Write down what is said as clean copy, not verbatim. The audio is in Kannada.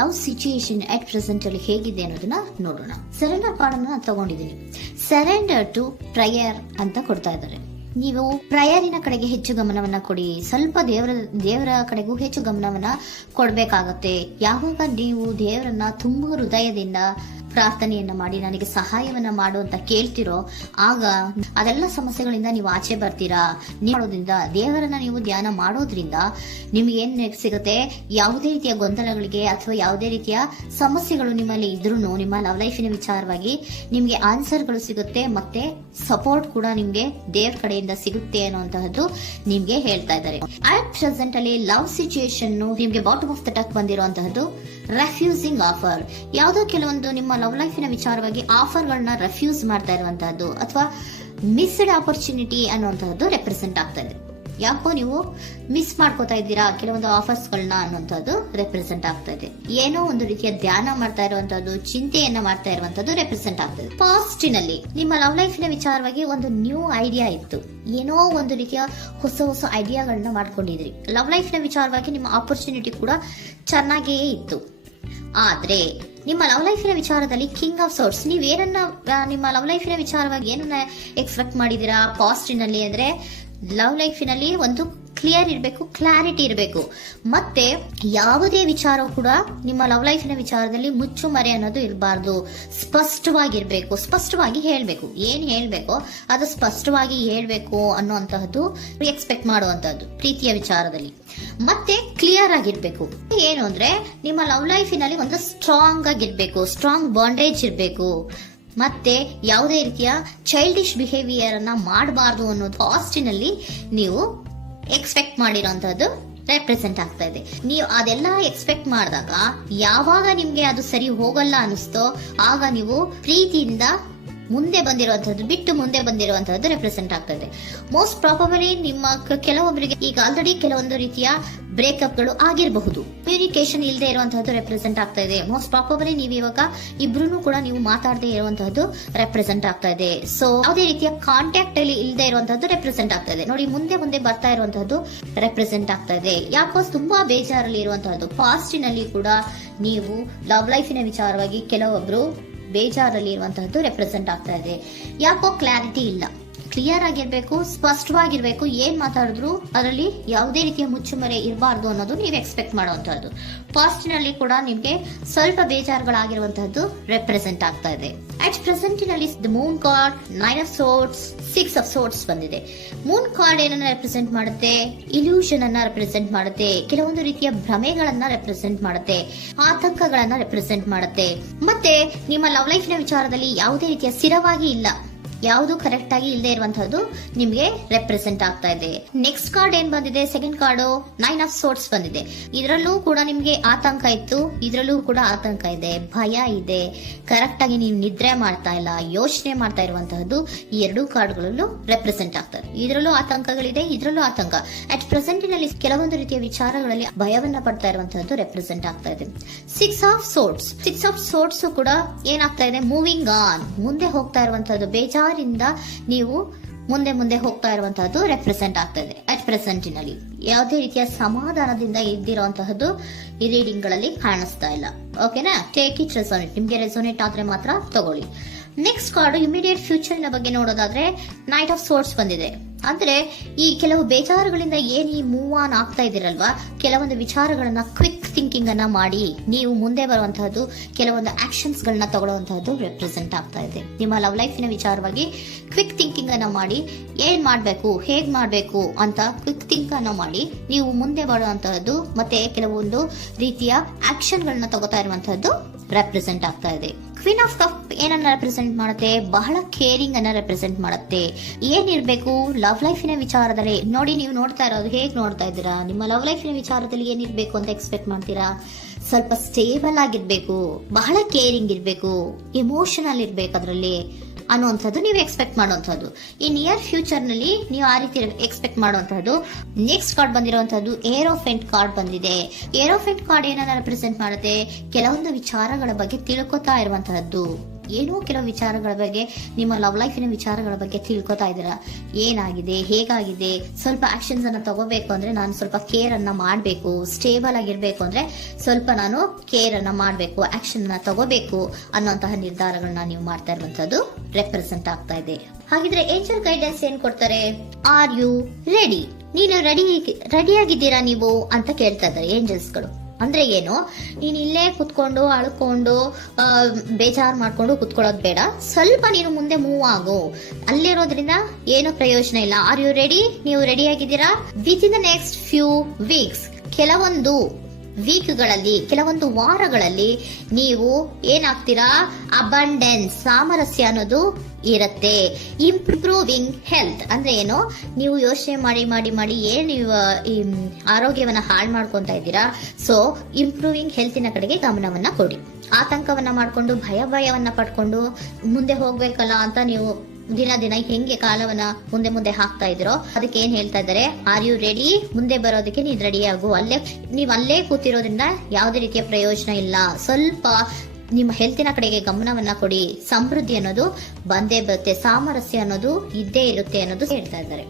ಲವ್ ಸಿಚುಯೇಷನ್ ಅಟ್ ಪ್ರೆಸೆಂಟ್ ಅಲ್ಲಿ ಹೇಗಿದೆ ಅನ್ನೋದನ್ನ ನೋಡೋಣ. ಸರೆಂಡರ್ ಕಾರ್ಡ್ ಅನ್ನ ತಗೊಂಡಿದ್ದೀನಿ. ಸರೆಂಡರ್ ಟು ಪ್ರಯರ್ ಅಂತ ಕೊಡ್ತಾ ಇದ್ದಾರೆ. ನೀವು ಪ್ರಯರಿನ ಕಡೆಗೆ ಹೆಚ್ಚು ಗಮನವನ್ನ ಕೊಡಿ, ಸ್ವಲ್ಪ ದೇವರ ಕಡೆಗೂ ಹೆಚ್ಚು ಗಮನವನ್ನ ಕೊಡ್ಬೇಕಾಗತ್ತೆ. ಯಾವಾಗ ನೀವು ದೇವರನ್ನ ತುಂಬಾ ಹೃದಯದಿಂದ ಪ್ರಾರ್ಥನೆಯನ್ನ ಮಾಡಿ ನನಗೆ ಸಹಾಯವನ್ನ ಮಾಡು ಅಂತ ಕೇಳ್ತಿರೋ, ಆಗ ಅದೆಲ್ಲ ಸಮಸ್ಯೆಗಳಿಂದ ನೀವು ಆಚೆ ಬರ್ತೀರಾ. ಮಾಡೋದ್ರಿಂದ, ದೇವರನ್ನ ನೀವು ಧ್ಯಾನ ಮಾಡೋದ್ರಿಂದ ನಿಮ್ಗೆ ಏನ್ ಸಿಗುತ್ತೆ, ಯಾವುದೇ ರೀತಿಯ ಗೊಂದಲಗಳಿಗೆ ಅಥವಾ ಯಾವುದೇ ರೀತಿಯ ಸಮಸ್ಯೆಗಳು ನಿಮ್ಮಲ್ಲಿ ಇದ್ರೂ ನಿಮ್ಮ ಲವ್ ಲೈಫಿನ ವಿಚಾರವಾಗಿ ನಿಮ್ಗೆ ಆನ್ಸರ್ಗಳು ಸಿಗುತ್ತೆ, ಮತ್ತೆ ಸಪೋರ್ಟ್ ಕೂಡ ನಿಮ್ಗೆ ದೇವ್ರ ಕಡೆಯಿಂದ ಸಿಗುತ್ತೆ ಅನ್ನುವಂತಹದ್ದು ನಿಮ್ಗೆ ಹೇಳ್ತಾ ಇದ್ದಾರೆ. ಅಟ್ ಪ್ರೆಸೆಂಟ್ ಅಲ್ಲಿ ಲವ್ ಸಿಚುಯೇಷನ್ ನಿಮ್ಗೆ ಬಾಟಮ್ ಆಫ್ ದ ಟಕ್ ಬಂದಿರುವಂತಹದ್ದು ರೆಫ್ಯೂಸಿಂಗ್ ಆಫರ್. ಯಾವುದೋ ಕೆಲವೊಂದು ನಿಮ್ಮ ಲವ್ ಲೈಫಿನ ವಿಚಾರವಾಗಿ ಆಫರ್ ಗಳನ್ನ ರೆಫ್ಯೂಸ್ ಮಾಡ್ತಾ ಇರುವಂತಹದ್ದು ಅಥವಾ ಮಿಸ್ಡ್ ಆಪರ್ಚುನಿಟಿ ಅನ್ನುವಂತಹದ್ದು ರೆಪ್ರೆಸೆಂಟ್ ಆಗ್ತಾ ಇದೆ. ಯಾಕೋ ನೀವು ಮಿಸ್ ಮಾಡ್ಕೋತಾ ಇದ್ದೀರಾ ಕೆಲವೊಂದು ಆಫರ್ಸ್ ಗಳನ್ನ ಅನ್ನುವಂಥದ್ದು ರೆಪ್ರೆಸೆಂಟ್ ಆಗ್ತಾ ಇದೆ. ಏನೋ ಒಂದು ರೀತಿಯ ಧ್ಯಾನ ಮಾಡ್ತಾ ಇರುವಂತಹದ್ದು, ಚಿಂತೆಯನ್ನ ಮಾಡ್ತಾ ಇರುವಂತಹದ್ದು ರೆಪ್ರೆಸೆಂಟ್ ಆಗ್ತಾ ಇದೆ. ಪಾಸ್ಟಿನಲ್ಲಿ ನಿಮ್ಮ ಲವ್ ಲೈಫಿನ ವಿಚಾರವಾಗಿ ಒಂದು ನ್ಯೂ ಐಡಿಯಾ ಇತ್ತು, ಏನೋ ಒಂದು ರೀತಿಯ ಹೊಸ ಐಡಿಯಾಗಳನ್ನ ಮಾಡ್ಕೊಂಡಿದ್ರಿ. ಲವ್ ಲೈಫಿನ ವಿಚಾರವಾಗಿ ನಿಮ್ಮ ಆಪರ್ಚುನಿಟಿ ಕೂಡ ಚೆನ್ನಾಗಿಯೇ ಇತ್ತು. ಆದ್ರೆ ನಿಮ್ಮ ಲವ್ ಲೈಫಿನ ವಿಚಾರದಲ್ಲಿ ಕಿಂಗ್ ಆಫ್ ಸೋರ್ಟ್ಸ್, ನೀವೇನನ್ನ ನಿಮ್ಮ ಲವ್ ಲೈಫಿನ ವಿಚಾರವಾಗಿ ಏನನ್ನ ಎಕ್ಸ್ಪೆಕ್ಟ್ ಮಾಡಿದೀರಾ ಪಾಸ್ಟಿನಲ್ಲಿ ಅಂದ್ರೆ, ಲವ್ ಲೈಫಿನಲ್ಲಿ ಒಂದು ಕ್ಲಿಯರ್ ಇರಬೇಕು, ಕ್ಲಾರಿಟಿ ಇರಬೇಕು, ಮತ್ತೆ ಯಾವುದೇ ವಿಚಾರ ಕೂಡ ನಿಮ್ಮ ಲವ್ ಲೈಫಿನ ವಿಚಾರದಲ್ಲಿ ಮುಚ್ಚುಮರೆ ಅನ್ನೋದು ಇರಬಾರ್ದು. ಸ್ಪಷ್ಟವಾಗಿರ್ಬೇಕು, ಸ್ಪಷ್ಟವಾಗಿ ಹೇಳ್ಬೇಕು, ಏನ್ ಹೇಳ್ಬೇಕೋ ಅದು ಸ್ಪಷ್ಟವಾಗಿ ಹೇಳ್ಬೇಕು ಅನ್ನುವಂತಹದ್ದು ಎಕ್ಸ್ಪೆಕ್ಟ್ ಮಾಡುವಂತಹದ್ದು ಪ್ರೀತಿಯ ವಿಚಾರದಲ್ಲಿ. ಮತ್ತೆ ಕ್ಲಿಯರ್ ಆಗಿರ್ಬೇಕು. ಏನು ಅಂದ್ರೆ ನಿಮ್ಮ ಲವ್ ಲೈಫಿನಲ್ಲಿ ಒಂದು ಸ್ಟ್ರಾಂಗ್ ಆಗಿರ್ಬೇಕು, ಸ್ಟ್ರಾಂಗ್ ಬಾಂಡೇಜ್ ಇರಬೇಕು, ಮತ್ತೆ ಯಾವುದೇ ರೀತಿಯ ಚೈಲ್ಡಿಶ್ ಬಿಹೇವಿಯರ್ ಅನ್ನ ಮಾಡಬಾರ್ದು ಅನ್ನೋದು ಪಾಸ್ಟಿನಲ್ಲಿ ನೀವು ಎಕ್ಸ್ಪೆಕ್ಟ್ ಮಾಡಿರೋಂಥದ್ದು ರೆಪ್ರೆಸೆಂಟ್ ಆಗ್ತಾ ಇದೆ. ನೀವು ಅದೆಲ್ಲ ಎಕ್ಸ್ಪೆಕ್ಟ್ ಮಾಡಿದಾಗ ಯಾವಾಗ ನಿಮ್ಗೆ ಅದು ಸರಿ ಹೋಗಲ್ಲ ಅನಿಸ್ತೋ ಆಗ ನೀವು ಪ್ರೀತಿಯಿಂದ ಮುಂದೆ ಬಂದಿರುವಂತಹದ್ದು ಬಿಟ್ಟು ಮುಂದೆ ಬಂದಿರುವಂತಹದ್ದು ರೆಪ್ರೆಸೆಂಟ್ ಆಗ್ತಾ ಇದೆ. ಮೋಸ್ಟ್ ಪ್ರಾಬಬಲಿ ನಿಮ್ಮ ಕೆಲವೊಬ್ಬರಿಗೆ ಈಗ ಆಲ್ರೆಡಿ ಕೆಲವೊಂದು ರೀತಿಯ ಬ್ರೇಕಪ್ ಗಳು ಆಗಿರಬಹುದು, ಕಮ್ಯುನಿಕೇಶನ್ ಇಲ್ಲದೆ ಇರುವಂತಹದ್ದು ರೆಪ್ರೆಸೆಂಟ್ ಆಗ್ತಾ ಇದೆ. ಮೋಸ್ಟ್ ಪ್ರಾಬಬಲಿ ನೀವು ಇವಾಗ ಇಬ್ರು ಕೂಡ ನೀವು ಮಾತಾಡದೆ ಇರುವಂತಹದ್ದು ರೆಪ್ರೆಸೆಂಟ್ ಆಗ್ತಾ ಇದೆ. ಸೊ ಯಾವುದೇ ರೀತಿಯ ಕಾಂಟ್ಯಾಕ್ಟ್ ಅಲ್ಲಿ ಇಲ್ಲದೆ ಇರುವಂತಹದ್ದು ರೆಪ್ರೆಸೆಂಟ್ ಆಗ್ತಾ ಇದೆ. ನೋಡಿ, ಮುಂದೆ ಬರ್ತಾ ಇರುವಂತಹದ್ದು ರೆಪ್ರೆಸೆಂಟ್ ಆಗ್ತಾ ಇದೆ. ಯಾಕೋ ತುಂಬಾ ಬೇಜಾರಲ್ಲಿ ಇರುವಂತಹದ್ದು. ಪಾಸ್ಟಿನಲ್ಲಿ ಕೂಡ ನೀವು ಲವ್ ಲೈಫಿನ ವಿಚಾರವಾಗಿ ಕೆಲವೊಬ್ರು ಬೇಜಾರಲ್ಲಿ ಇರುವಂತಹದ್ದು ರೆಪ್ರೆಸೆಂಟ್ ಆಗ್ತಾ ಇದೆ. ಯಾಕೋ ಕ್ಲಾರಿಟಿ ಇಲ್ಲ, ಕ್ಲಿಯರ್ ಆಗಿರ್ಬೇಕು, ಸ್ಪಷ್ಟವಾಗಿರ್ಬೇಕು. ಏನ್ ಮಾತಾಡಿದ್ರು ಅದರಲ್ಲಿ ಯಾವುದೇ ರೀತಿಯ ಮುಚ್ಚುಮರೆ ಇರಬಾರ್ದು ಅನ್ನೋದು ನೀವು ಎಕ್ಸ್ಪೆಕ್ಟ್ ಮಾಡುವಂತಹದ್ದು. ಪಾಸ್ಟಿನಲ್ಲಿ ಕೂಡ ನಿಮ್ಗೆ ಸ್ವಲ್ಪ ಬೇಜಾರುಗಳಾಗಿರುವಂತಹದ್ದು ರೆಪ್ರೆಸೆಂಟ್ ಆಗ್ತಾ ಇದೆ. ಅಟ್ ಪ್ರೆಸೆಂಟಿನಲ್ಲಿ moon card, 9 of swords, 6 of swords ಬಂದಿದೆ. ಮೂನ್ ಕಾರ್ಡ್ ಏನನ್ನ ರೆಪ್ರೆಸೆಂಟ್ ಮಾಡುತ್ತೆ? ಇಲ್ಯೂಷನ್ ಅನ್ನ ರೆಪ್ರೆಸೆಂಟ್ ಮಾಡುತ್ತೆ, ಕೆಲವೊಂದು ರೀತಿಯ ಭ್ರಮೆಗಳನ್ನ ರೆಪ್ರೆಸೆಂಟ್ ಮಾಡುತ್ತೆ, ಆತಂಕಗಳನ್ನ ರೆಪ್ರೆಸೆಂಟ್ ಮಾಡುತ್ತೆ. ಮತ್ತೆ ನಿಮ್ಮ ಲವ್ ಲೈಫಿನ ವಿಚಾರದಲ್ಲಿ ಯಾವುದೇ ರೀತಿಯ ಸ್ಥಿರವಾಗಿ ಇಲ್ಲ, ಯಾವುದು ಕರೆಕ್ಟ್ ಆಗಿ ಇಲ್ಲದೆ ಇರುವಂತಹದ್ದು ನಿಮ್ಗೆ ರೆಪ್ರೆಸೆಂಟ್ ಆಗ್ತಾ ಇದೆ. ನೆಕ್ಸ್ಟ್ ಕಾರ್ಡ್ ಏನ್ ಬಂದಿದೆ? ಸೆಕೆಂಡ್ ಕಾರ್ಡ್ 9 of swords ಬಂದಿದೆ. ಇದರಲ್ಲೂ ಕೂಡ ನಿಮ್ಗೆ ಆತಂಕ ಇತ್ತು, ಇದರಲ್ಲೂ ಕೂಡ ಆತಂಕ ಇದೆ, ಭಯ ಇದೆ, ಕರೆಕ್ಟ್ ಆಗಿ ನೀವು ನಿದ್ರೆ ಮಾಡ್ತಾ ಇಲ್ಲ, ಯೋಚನೆ ಮಾಡ್ತಾ ಇರುವಂತಹದ್ದು ಈ ಎರಡೂ ಕಾರ್ಡ್ಗಳಲ್ಲೂ ರೆಪ್ರೆಸೆಂಟ್ ಆಗ್ತದೆ. ಇದರಲ್ಲೂ ಆತಂಕಗಳಿದೆ, ಇದರಲ್ಲೂ ಆತಂಕ. ಅಟ್ ಪ್ರೆಸೆಂಟಿನಲ್ಲಿ ಕೆಲವೊಂದು ರೀತಿಯ ವಿಚಾರಗಳಲ್ಲಿ ಭಯವನ್ನ ಪಡ್ತಾ ಇರುವಂತಹದ್ದು ರೆಪ್ರೆಸೆಂಟ್ ಆಗ್ತಾ ಇದೆ. 6 of swords ಕೂಡ ಏನಾಗ್ತಾ ಇದೆ? ಮೂವಿಂಗ್ ಆನ್, ಮುಂದೆ ಹೋಗ್ತಾ ಇರುವಂತಹದ್ದು, ಬೇಜಾರಿಂದ ನೀವು ಮುಂದೆ ಹೋಗ್ತಾ ಇರುವಂತಹದ್ದು ರೆಪ್ರೆಸೆಂಟ್ ಆಗ್ತಾ ಇದೆ. ಅಟ್ ಪ್ರೆಸೆಂಟಿನಲ್ಲಿ ಯಾವುದೇ ರೀತಿಯ ಸಮಾಧಾನದಿಂದ ಇದ್ದಿರುವಂತಹದ್ದು ಈ ರೀಡಿಂಗ್ ಗಳಲ್ಲಿ ಕಾಣಿಸ್ತಾ ಇಲ್ಲ. ಓಕೆನಾ? ಟೇಕ್ ಇಟ್ ರೆಸೋನೇಟ್, ನಿಮ್ಗೆ ರೆಸೋನೇಟ್ ಆದ್ರೆ ಮಾತ್ರ ತಗೊಳ್ಳಿ. ನೆಕ್ಸ್ಟ್ ಕಾರ್ಡ್ ಇಮಿಡಿಯೇಟ್ ಫ್ಯೂಚರ್ ನ ಬಗ್ಗೆ ನೋಡೋದಾದ್ರೆ ನೈಟ್ ಆಫ್ ಸೋರ್ಟ್ಸ್ ಬಂದಿದೆ. ಅಂದ್ರೆ ಈ ಕೆಲವು ಬೇಜಾರುಗಳಿಂದ ಏನ್ ಈ ಮೂವ್ ಆನ್ ಆಗ್ತಾ ಇದ್ದೀರಲ್ವಾ, ಕೆಲವೊಂದು ವಿಚಾರಗಳನ್ನ ಕ್ವಿಕ್ ಥಿಂಕಿಂಗ್ ಅನ್ನ ಮಾಡಿ ನೀವು ಮುಂದೆ ಬರುವಂತಹದ್ದು, ಕೆಲವೊಂದು ಆಕ್ಷನ್ಸ್ ಗಳನ್ನ ತಗೊಳ್ಳುವಂತಹದ್ದು ರೆಪ್ರೆಸೆಂಟ್ ಆಗ್ತಾ ಇದೆ. ನಿಮ್ಮ ಲವ್ ಲೈಫಿನ ವಿಚಾರವಾಗಿ ಕ್ವಿಕ್ ಥಿಂಕಿಂಗ್ ಅನ್ನ ಮಾಡಿ ಏನ್ ಮಾಡ್ಬೇಕು, ಹೇಗ್ ಮಾಡ್ಬೇಕು ಅಂತ ಕ್ವಿಕ್ ಥಿಂಕ್ ಅನ್ನ ಮಾಡಿ ನೀವು ಮುಂದೆ ಬರುವಂತಹದ್ದು, ಮತ್ತೆ ಕೆಲವೊಂದು ರೀತಿಯ ಆಕ್ಷನ್ ಗಳನ್ನ ತಗೋತಾ ಇರುವಂತಹದ್ದು ರೆಪ್ರೆಸೆಂಟ್ ಆಗ್ತಾ ಇದೆ. ಕ್ವೀನ್ ಆಫ್ ಕಪ್ ಏನನ್ನ ರೆಪ್ರೆಸೆಂಟ್ ಮಾಡುತ್ತೆ? ಬಹಳ ಕೇರಿಂಗ್ ಅನ್ನ ರೆಪ್ರೆಸೆಂಟ್ ಮಾಡುತ್ತೆ. ಏನಿರ್ಬೇಕು ಲವ್ ಲೈಫಿನ ವಿಚಾರದಲ್ಲಿ? ನೋಡಿ, ನೀವು ನೋಡ್ತಾ ಇರೋದು ಹೇಗ್ ನೋಡ್ತಾ ಇದ್ದೀರಾ? ನಿಮ್ಮ ಲವ್ ಲೈಫಿನ ವಿಚಾರದಲ್ಲಿ ಏನಿರ್ಬೇಕು ಅಂತ ಎಕ್ಸ್ಪೆಕ್ಟ್ ಮಾಡ್ತೀರಾ? ಸ್ವಲ್ಪ ಸ್ಟೇಬಲ್ ಆಗಿರ್ಬೇಕು, ಬಹಳ ಕೇರಿಂಗ್ ಇರ್ಬೇಕು, ಎಮೋಷನಲ್ ಇರ್ಬೇಕು ಅದರಲ್ಲಿ ಅನ್ನುವಂಥದ್ದು ನೀವು ಎಕ್ಸ್ಪೆಕ್ಟ್ ಮಾಡುವಂಥದ್ದು. ಈ ನಿಯರ್ ಫ್ಯೂಚರ್ ನಲ್ಲಿ ನೀವು ಆ ರೀತಿ ಎಕ್ಸ್ಪೆಕ್ಟ್ ಮಾಡುವಂತಹದ್ದು. ನೆಕ್ಸ್ಟ್ ಕಾರ್ಡ್ ಬಂದಿರುವಂತಹದ್ದು ಏರೋಫೆಂಟ್ ಕಾರ್ಡ್ ಬಂದಿದೆ. ಏರೋಫೆಂಟ್ ಕಾರ್ಡ್ ಏನನ್ನ ರೆಪ್ರೆಸೆಂಟ್ ಮಾಡುತ್ತೆ? ಕೆಲವೊಂದು ವಿಚಾರಗಳ ಬಗ್ಗೆ ತಿಳ್ಕೊತಾ ಇರುವಂತಹದ್ದು, ಏನೋ ಕೆಲವು ವಿಚಾರಗಳ ಬಗ್ಗೆ, ನಿಮ್ಮ ಲವ್ ಲೈಫಿನ ವಿಚಾರಗಳ ಬಗ್ಗೆ ತಿಳ್ಕೊತಾ ಇದ್ದೀರಾ. ಏನಾಗಿದೆ, ಹೇಗಾಗಿದೆ, ಸ್ವಲ್ಪ ಆಕ್ಷನ್ಸ್ ಅನ್ನ ತಗೋಬೇಕು ಅಂದ್ರೆ ನಾನು ಸ್ವಲ್ಪ ಕೇರ್ ಅನ್ನ ಮಾಡಬೇಕು, ಸ್ಟೇಬಲ್ ಆಗಿರ್ಬೇಕು ಅಂದ್ರೆ ಸ್ವಲ್ಪ ನಾನು ಕೇರ್ ಅನ್ನ ಮಾಡಬೇಕು, ಆಕ್ಷನ್ ಅನ್ನ ತಗೋಬೇಕು ಅನ್ನೋಂತಹ ನಿರ್ಧಾರಗಳನ್ನ ನೀವು ಮಾಡ್ತಾ ಇರುವಂತದ್ದು ರೆಪ್ರೆಸೆಂಟ್ ಆಗ್ತಾ ಇದೆ. ಹಾಗಿದ್ರೆ ಏಂಜಲ್ ಗೈಡೆನ್ಸ್ ಏನ್ ಕೊಡ್ತಾರೆ? Are you ready? ನೀನು ರೆಡಿಯಾಗಿದ್ದೀರಾ ನೀವು ಅಂತ ಕೇಳ್ತಾ ಇದ್ದಾರೆ ಏಂಜಲ್ಸ್ಗಳು. ಅಂದ್ರೆ ಏನು, ನೀನ್ ಇಲ್ಲೇ ಕುತ್ಕೊಂಡು ಅಳ್ಕೊಂಡು ಬೇಜಾರು ಮಾಡ್ಕೊಂಡು ಕುತ್ಕೊಳ್ಳೋದು ಬೇಡ, ಸ್ವಲ್ಪ ನೀನು ಮುಂದೆ ಮೂವ್ ಆಗು. ಅಲ್ಲಿರೋದ್ರಿಂದ ಏನು ಪ್ರಯೋಜನ ಇಲ್ಲ. Are you ready? ನೀವು ರೆಡಿ ಆಗಿದ್ದೀರಾ? With in the next few weeks, ಕೆಲವೊಂದು ವೀಕ್ಗಳಲ್ಲಿ, ಕೆಲವೊಂದು ವಾರಗಳಲ್ಲಿ ನೀವು ಏನಾಗ್ತೀರಾ? ಅಬಂಡೆನ್ಸ್, ಸಾಮರಸ್ಯ ಅನ್ನೋದು ಇರುತ್ತೆ. ಇಂಪ್ರೂವಿಂಗ್ ಹೆಲ್ತ್ ಅಂದ್ರೆ ಏನು, ನೀವು ಯೋಚನೆ ಮಾಡಿ ಮಾಡಿ ಮಾಡಿ ಏನ್ ನೀವು ಈ ಆರೋಗ್ಯವನ್ನ ಹಾಳು ಮಾಡ್ಕೊಂತ ಇದ್ದೀರಾ. ಸೊ ಇಂಪ್ರೂವಿಂಗ್ ಹೆಲ್ತಿನ ಕಡೆಗೆ ಗಮನವನ್ನ ಕೊಡಿ. ಆತಂಕವನ್ನ ಮಾಡ್ಕೊಂಡು ಭಯವನ್ನ ಪಡ್ಕೊಂಡು ಮುಂದೆ ಹೋಗ್ಬೇಕಲ್ಲ ಅಂತ ನೀವು ದಿನ ದಿನ ಹೆಂಗೆ ಕಾಲವನ್ನ ಮುಂದೆ ಹಾಕ್ತಾ ಇದ್ರೋ, ಅದಕ್ಕೆ ಏನ್ ಹೇಳ್ತಾ ಇದ್ದಾರೆ? Are you ready? ಮುಂದೆ ಬರೋದಕ್ಕೆ ನೀನ್ ರೆಡಿ ಆಗು. ನೀವ್ ಅಲ್ಲೇ ಕೂತಿರೋದ್ರಿಂದ ಯಾವುದೇ ರೀತಿಯ ಪ್ರಯೋಜನ ಇಲ್ಲ. ಸ್ವಲ್ಪ ನಿಮ್ಮ ಹೆಲ್ತಿನ ಕಡೆಗೆ ಗಮನವನ್ನ ಕೊಡಿ. ಸಮೃದ್ಧಿ ಅನ್ನೋದು ಬಂದೇ ಬರುತ್ತೆ, ಸಾಮರಸ್ಯ ಅನ್ನೋದು ಇದ್ದೇ ಇರುತ್ತೆ ಅನ್ನೋದು ಹೇಳ್ತಾ ಇದ್ದಾರೆ.